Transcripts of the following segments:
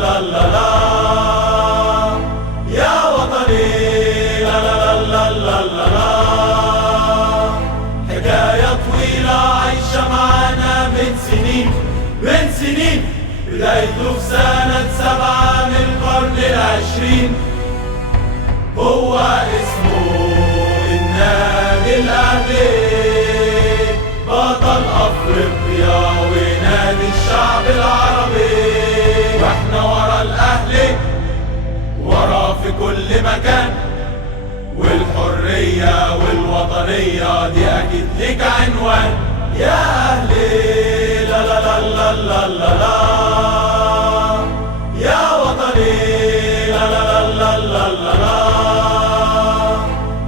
لا لا لا يا وطني، لا لا لا لا لا لا. حكاية طويلة عايشة معانا من سنين، من سنين، بدايته في سنة 7 من القرن العشرين. هو اسمه النادي الأهلي، بطل أفريقيا ونادي الشعب العربي. واحنا ورا الأهلي، ورا في كل مكان، والحرية والوطنية دي أكيد ليك عنوان. يا أهلي لا لا لا لا لا لا لا، يا وطني لا لا لا لا لا لا.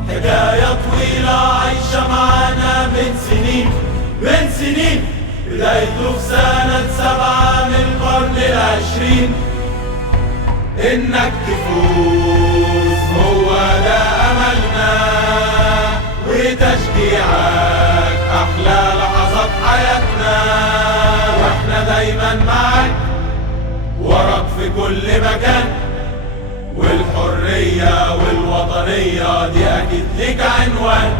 حكاية طويلة عايشة معانا من سنين، من سنين، بدايته في سنة 7 من القرن العشرين. إنك تفوز هو ده أملنا، وتشجيعك أحلى لحظات حياتنا. وإحنا دايما معك، وراك في كل مكان، والحرية والوطنية دي أكيد ليك عنوان.